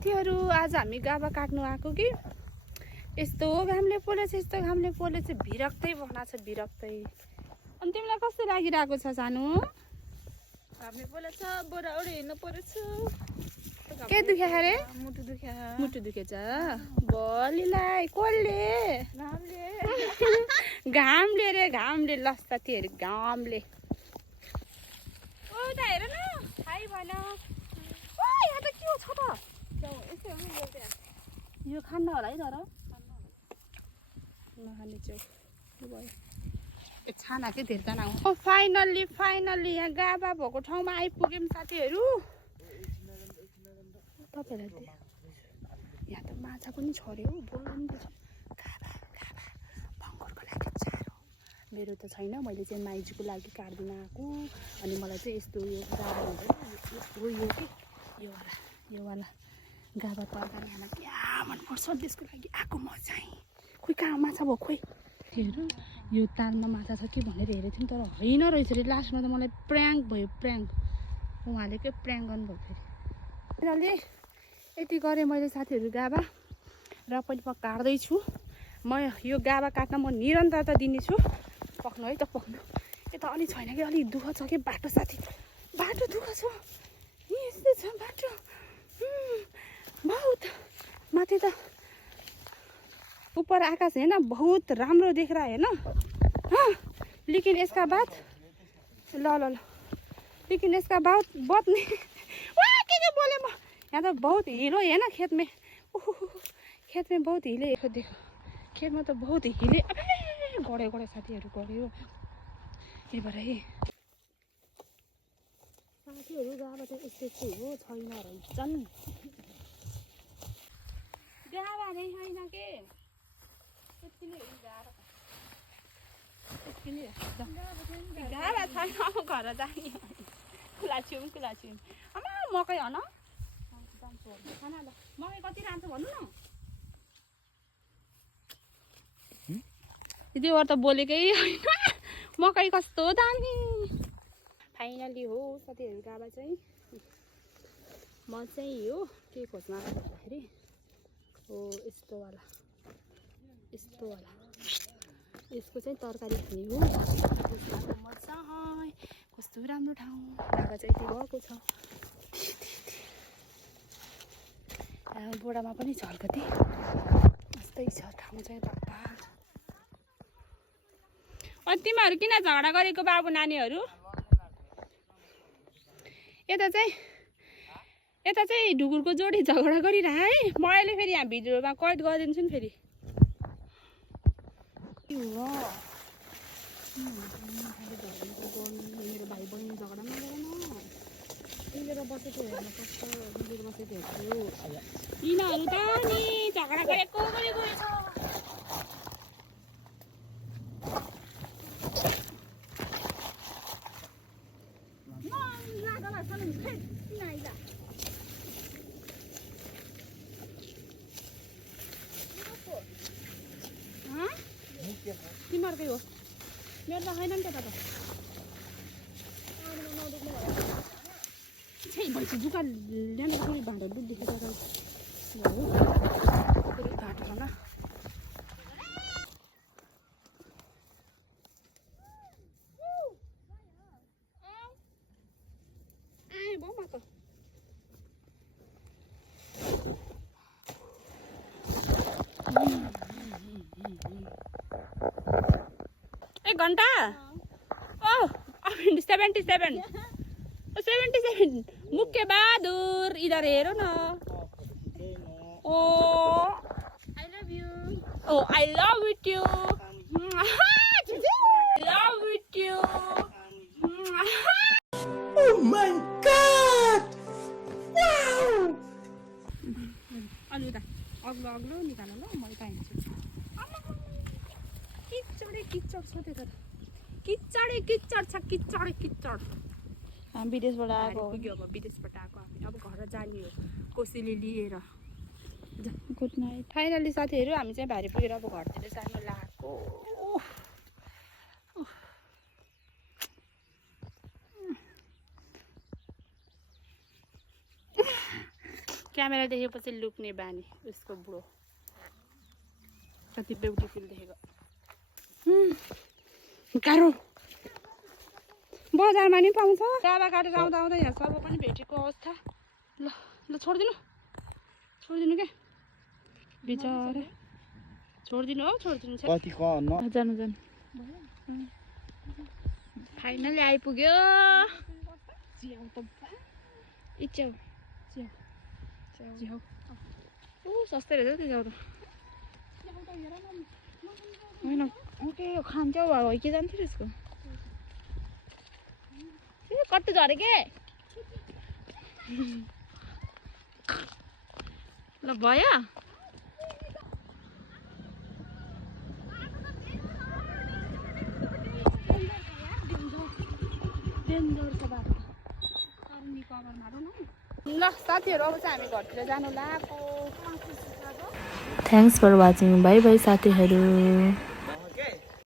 साथीहरू आज हामी गाभा काट्नु आएको कि यस्तो घामले पोलेछ भिरक्तै बनाएको छ भिरक्तै। अनि तिमीलाई कस्तो लागिरहेको छ सानो? घामले पोलेछ बोराउडी हिँड्नु परेछ। के दुख्या अरे? मुटु दुख्या। मुटु दुखेछ बलिलाई कसले? घामले रे घामले ल साथीहरू घामले। ओ त हेर न थाहै भएन। ओ यहाँ त के हो छ त? यो खान्न होला है तर नखाने चाहिँ छाना के धेरै जना आउँछ। फाइनल्ली यहाँ गाभा भएको ठाउँमा आइपुग्यौँ साथीहरू। तपाईँहरूलाई यहाँ त माछा पनि छर्यो बोल्नु नि पर्छ। गाभा भङ्गरको लागि चारो मेरो त छैन, मैले चाहिँ माइजूको लागि काट्दिन आएको। अनि मलाई चाहिँ यस्तो यो गाभा हुन्छ यो वाला गाभा तरकारी खान क्या मनपर्छ, त्यसको लागि आएको म चाहिँ। खोइ कहाँ माछा भयो खोइ। हेर यो तालमा माछा छ कि भनेर हेरेको थियौँ तर होइन रहेछ अरे। लास्टमा त मलाई प्र्याङ्क भयो उहाँले के प्र्याङ्क गर्नुभयो फेरि। तिनीहरूले यति गरेँ मैले साथीहरू गाभा र पनि म काट्दैछु। म यो गाभा काट्न म निरन्तरता दिनेछु। पक्नु है त पक्नु। यता अलि छैन कि अलिक दुःख छ कि बाटो साथी, बाटो दुःख छ यस्तो छ बाटो बहुत। माथि त ऊपर आकाश है ना बहुत राम्रो देख रहा है ना। हाँ लेकिन इसका बाद ल लेकिन इसका बाद बहुत नहीं के बोले म। यहाँ तो बहुत हिलो है ना खेत में बहुत हिले। देखो खेत में तो बहुत हिले। गड्यो साथीहरू गड्यो यही भएर है साथीहरू गाभा चाहिँ यस्तो चाहिँ हो छैन रहेछन्। गाभा नै छैन के गाभा छैन घर जाने कुलाछौँ आमा मकै हन खाना ल मकै कति लान्छ भन्नु न। दिदीहरू त बोलेकै होइन मकै कस्तो दामी। फाइनली हो साथीहरू गाभा चाहिँ म चाहिँ हो के खोज्न आएको भन्दाखेरि हो यस्तो वाला यसको चाहिँ तरकारी खाने हो। मजा कस्तो राम्रो ठाउँ गाभा चाहिँ यति भएको छ। बोडामा पनि छ अलिकति यस्तै छ ठाउँ चाहिँ बाबा। अनि तिमीहरू किन झगडा गरेको बाबु नानीहरू? यता चाहिँ ढुकुरको जोडी झगडा गरिरह है। म अहिले फेरि यहाँ भिडियोमा कैद गरिदिन्छु नि फेरि। मेरो भाइ बहिनी झगडा नगरेन मिलेर बसेको हेर्नुपर्छ। मिलेर बसेको हेर्छु यिनीहरू त नि झगडा गरेको छ। तिमीहरूकै हो मेरो त छैन नि त्यता त भैँसी जुका ल्याएर थोरै भाँडा दुध देखेर बाटो छ न। एक घन्टा 77 मुख्य बहादुर इधर हेरो न। Oh I love with you love with you. Oh my God! Wow! अलि उता अग्लो निकाल ल म यता हिँड्छु। किचड छ त्यता त किचड छ किचड। विदेशबाट आएको पुग्यो। अब विदेशबाट आएको हामी अब घर जाने हो कोसीले लिएर। Good night. फाइनली साथीहरू हामी चाहिँ भारी पुगेर अब घरतिर जानु लागेको। क्यामेरा देखेपछि लुक्ने बानी उसको बुढो कति ब्युटिफुल देखेको गाह्रो बजारमा नि पाउँछ गाबा काटेर आउँदा आउँदा यहाँ सर्व पनि भेटेको अवस्था ल ल छोडिदिनु क्या बिचरा छोडिदिनु हौ छोडिदिनु छ कति जानु जानु फाइनली आइपुग्यो च्याउ त इच्याउ च्याउ ऊ सस्तै रहेछ त्यो च्याउ त होइन ओके यो खान्छौ भयो के जान्थ्यो यसको ए कति झरे के ल भयो ल साथीहरू अब चाहिँ हामी घरतिर जानु लाग्यो thanks for watching bye bye साथीहरू